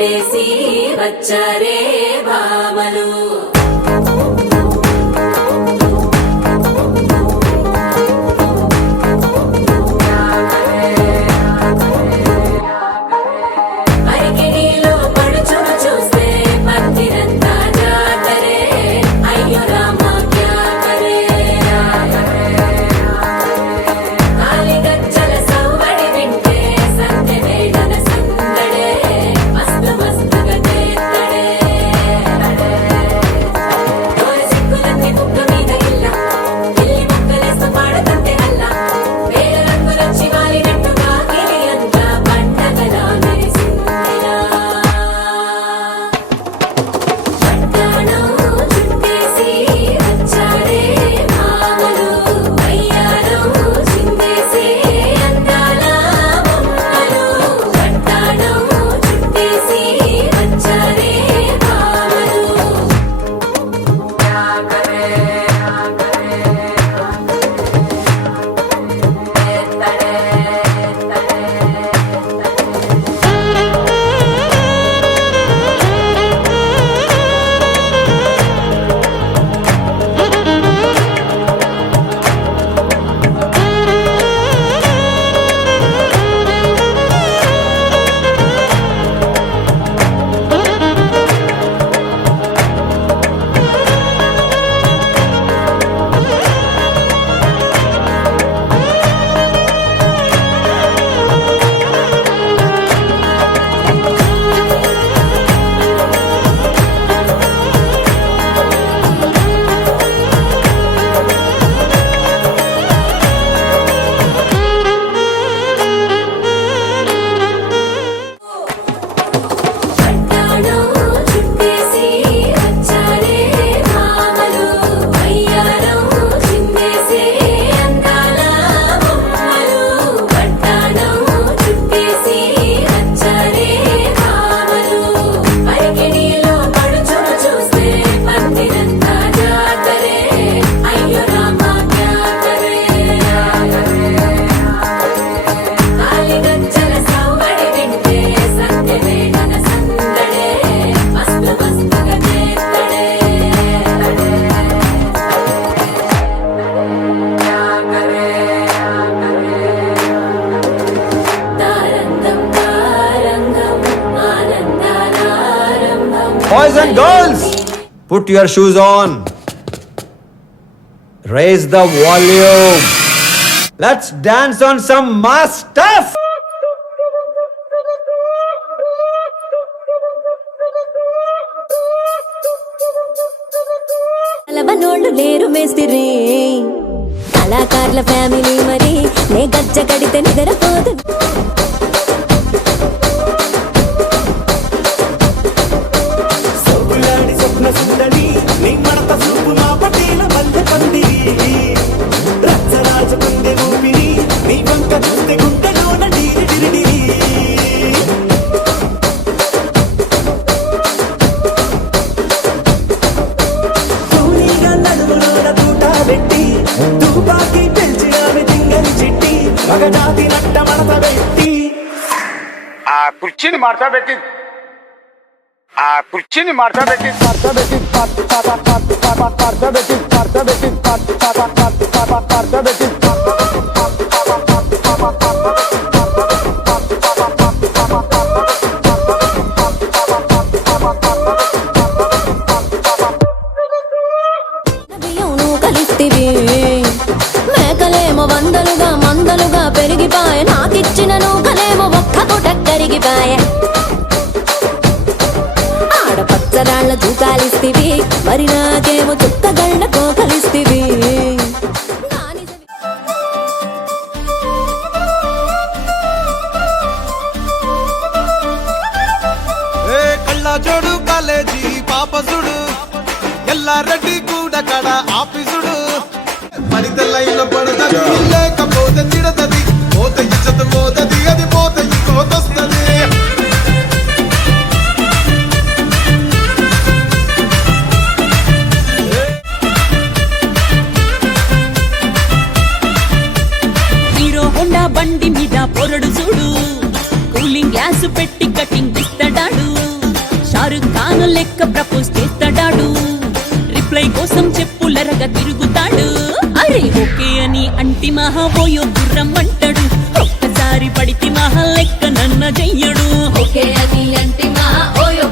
చుట్టేసి వచ్చారే భామలు Boys and girls, put your shoes on. Raise the volume. Let's dance on some mass stuff. అలవనోళ్ళు లేరు మేస్తిరి కళాకారుల family మరి నే గజ్జ కడితే నిద్రపోదు సుందరి నీ మడత చూపు మా పటేల మల్లె పందిరి రచ్చరాజు గుండె ఊపిరి నీ వంక చూస్తే గుండెలోన డీరి డిరిడిరి తూనీగా నడుములోన తూట పెట్టి తుపాకి పెంచి ఆమె తింగని చిట్టి మగజాతి నట్ట మడత పెట్టి ఆ కుర్చీని మడత పెట్టి కలిస్తివి మేకలేమో వందలుగా మందలుగా పెరిగిపాయ నాకిచ్చిన నూకలేమో ఒక్క పూట కరిగిపాయ పచ్చరాళ్ళ తూకాలిస్తివి మరి నాకేమో చుక్కగళ్ళ కోకలిస్తివి కళ్ళజోడు కాలేజీ పాపసుడు ఎల్లారెడ్డి కూడా కడ ఆఫీసుడు మనిత లైన్ పడతది లేకపోతే తిడతది పోత ఇచ్చత పోతది అది పోత ఇంకోతొస్తది బండి మీద పొరడు చూడు కూలింగ్ గ్లాసు పెట్టి కటింగ్ ఇస్తాడాడు కోసం చెప్పులరగా తిరుగుతాడు అరే ఓకే అని అంటి మహా పోయో గుర్రం అంటాడు ఒక్కసారి పడితి మహా లెక్క నన్న చెయ్యడు ఒకే అని అంటి మా ఓయో